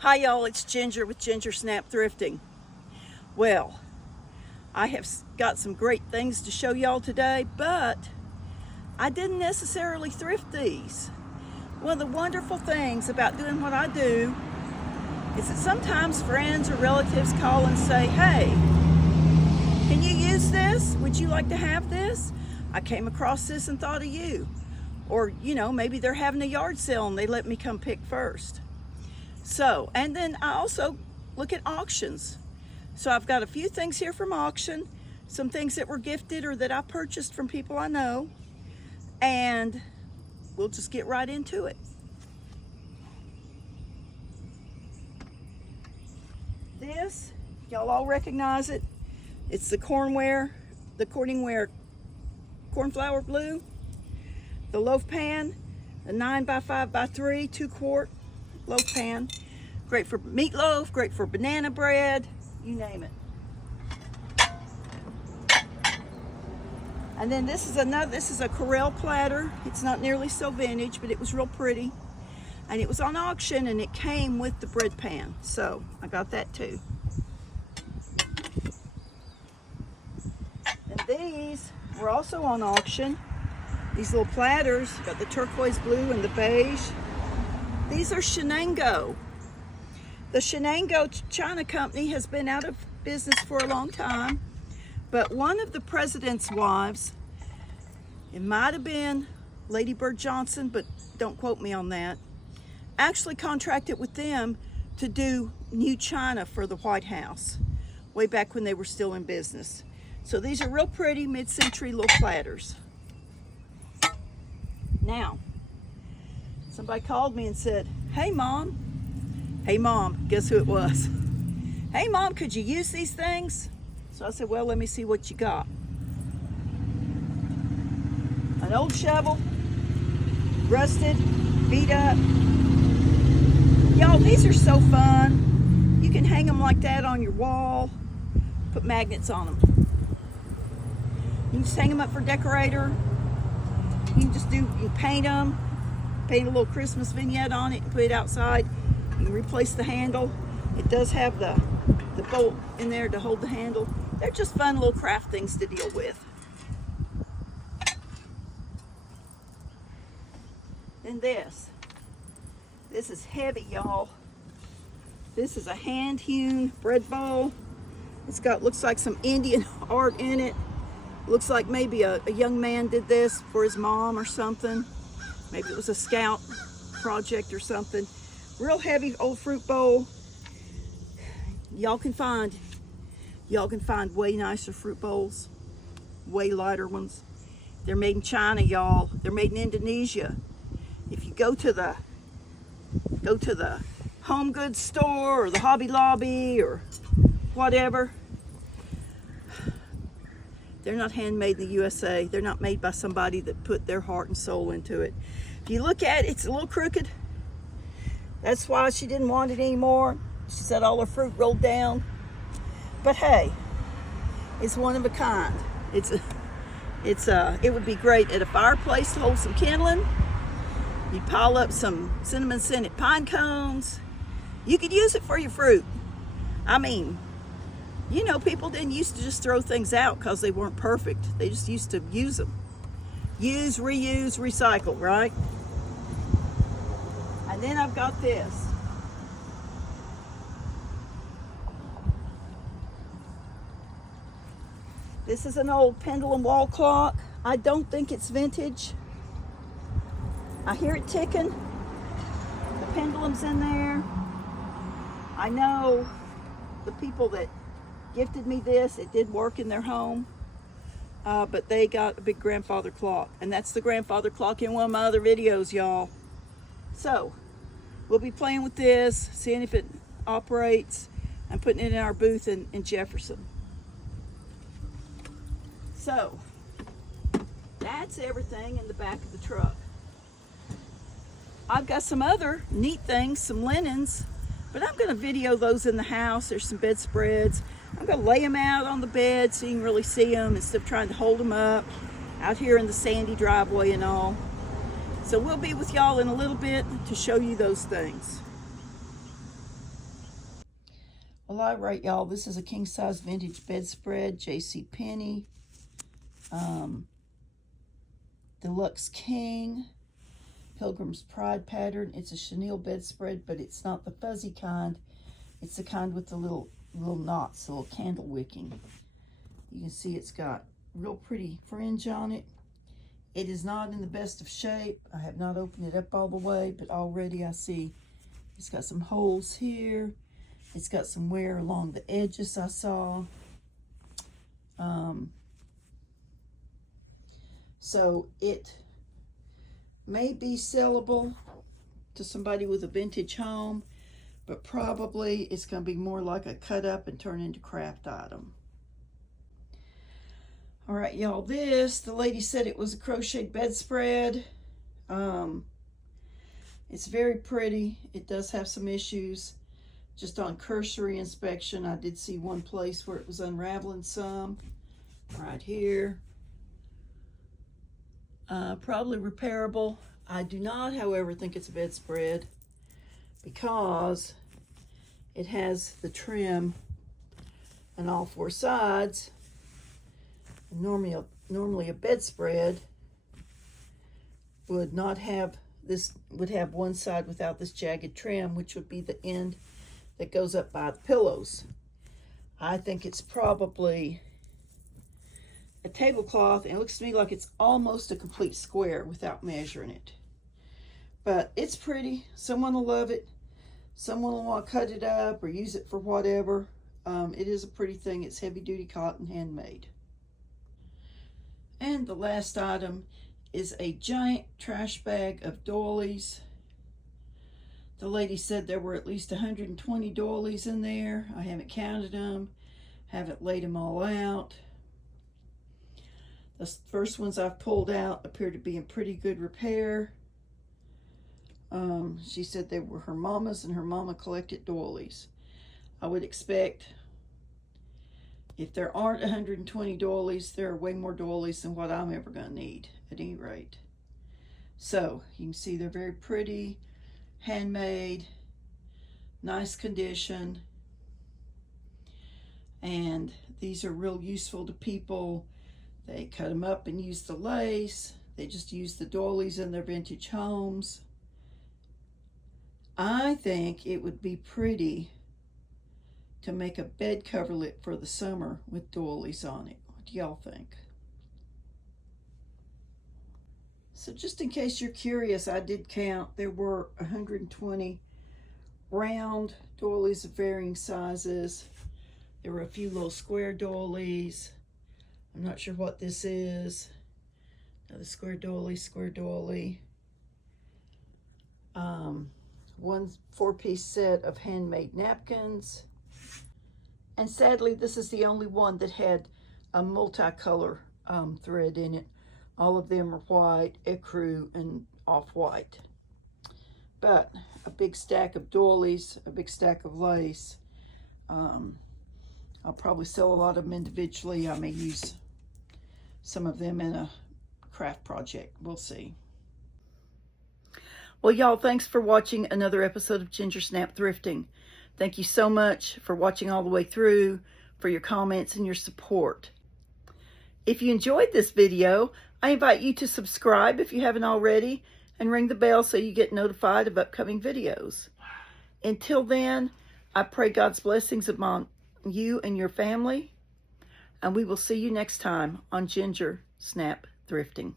Hi y'all, it's Ginger with Ginger Snap Thrifting. Well, I have got some great things to show y'all today, but I didn't necessarily thrift these. One of the wonderful things about doing what I do is that sometimes friends or relatives call and say, hey, can you use this? Would you like to have this? I came across this and thought of you. Or, maybe they're having a yard sale and they let me come pick first. So, and then I also look at auctions. So I've got a few things here from auction, some things that were gifted or that I purchased from people I know, and we'll just get right into it. This, y'all all recognize it. It's the cornflower blue, the loaf pan, the 9x5x3 2-quart loaf pan. Great for meatloaf, great for banana bread, you name it. And then this is a Corelle platter. It's not nearly so vintage, but it was real pretty. And it was on auction and it came with the bread pan. So I got that too. And these were also on auction. These little platters, got the turquoise blue and the beige. These are Shenango. The Shenango China Company has been out of business for a long time, but one of the president's wives, it might have been Lady Bird Johnson, but don't quote me on that, actually contracted with them to do new china for the White House, way back when they were still in business. So these are real pretty mid-century little platters. Now, somebody called me and said, hey mom, guess who it was? Hey mom, could you use these things? So I said, well, let me see what you got. An old shovel, rusted, beat up. Y'all, these are so fun. You can hang them like that on your wall, put magnets on them. You can just hang them up for decorator. You can paint them, paint a little Christmas vignette on it and put it outside. You can replace the handle. It does have the bolt in there to hold the handle. They're just fun little craft things to deal with. Then this is heavy, y'all. This is a hand-hewn bread bowl. It's got, looks like some Indian art in it. Looks like maybe a young man did this for his mom or something. Maybe it was a scout project or something. Real heavy old fruit bowl. Y'all can find way nicer fruit bowls, way lighter ones. They're made in China, y'all. They're made in Indonesia. If you go to the home goods store or the Hobby Lobby or whatever, they're not handmade in the USA. They're not made by somebody that put their heart and soul into it. If you look at it, it's a little crooked. That's why she didn't want it anymore. She said all her fruit rolled down. But hey, it's one of a kind. It would be great at a fireplace to hold some kindling. You pile up some cinnamon scented pine cones. You could use it for your fruit. I mean, people didn't used to just throw things out because they weren't perfect. They just used to use them. Use, reuse, recycle, right? And then I've got this. This is an old pendulum wall clock. I don't think it's vintage. I hear it ticking. The pendulum's in there. I know the people that gifted me this, it did work in their home, but they got a big grandfather clock, and that's the grandfather clock in one of my other videos, y'all. So we'll be playing with this, seeing if it operates, and putting it in our booth in Jefferson. So that's everything in the back of the truck. I've got some other neat things, some linens, but I'm going to video those in the house. There's some bedspreads. I'm going to lay them out on the bed so you can really see them instead of trying to hold them up out here in the sandy driveway and all. So we'll be with y'all in a little bit to show you those things. Well, all right, y'all. This is a king-size vintage bedspread, JCPenney. Deluxe King. Pilgrim's Pride pattern. It's a chenille bedspread, but it's not the fuzzy kind. It's the kind with the little knots, the little candle wicking. You can see it's got real pretty fringe on it. It is not in the best of shape. I have not opened it up all the way, but already I see it's got some holes here. It's got some wear along the edges I saw. So it may be sellable to somebody with a vintage home, but probably it's going to be more like a cut up and turn into craft item. All right, y'all, the lady said it was a crocheted bedspread. It's very pretty. It does have some issues. Just on cursory inspection, I did see one place where it was unraveling some, right here. Probably repairable. I do not, however, think it's a bedspread because it has the trim on all four sides. Normally a bedspread would not have this, would have one side without this jagged trim, which would be the end that goes up by the pillows. I think it's probably a tablecloth, and it looks to me like it's almost a complete square without measuring it. But it's pretty. Someone will love it. Someone will want to cut it up or use it for whatever. It is a pretty thing. It's heavy duty cotton, handmade. And the last item is a giant trash bag of doilies. The lady said there were at least 120 doilies in there. I haven't counted them, haven't laid them all out. The first ones I've pulled out appear to be in pretty good repair. She said they were her mama's, and her mama collected doilies. I would expect if there aren't 120 doilies, there are way more doilies than what I'm ever going to need at any rate. So you can see they're very pretty, handmade, nice condition, and these are real useful to people. They cut them up and use the lace. They just use the doilies in their vintage homes. I think it would be pretty to make a bed coverlet for the summer with doilies on it. What do y'all think? So just in case you're curious, I did count. There were 120 round doilies of varying sizes. There were a few little square doilies. I'm not sure what this is. Another square doily, square doily. One 4-piece set of handmade napkins. And sadly, this is the only one that had a multicolor thread in it. All of them are white, ecru, and off-white. But a big stack of doilies, a big stack of lace. I'll probably sell a lot of them individually. I may use some of them in a craft project. We'll see. Well, y'all, thanks for watching another episode of Ginger Snap Thrifting. Thank you so much for watching all the way through, for your comments and your support. If you enjoyed this video, I invite you to subscribe if you haven't already, and ring the bell so you get notified of upcoming videos. Until then, I pray God's blessings upon you and your family, and we will see you next time on Ginger Snap Thrifting.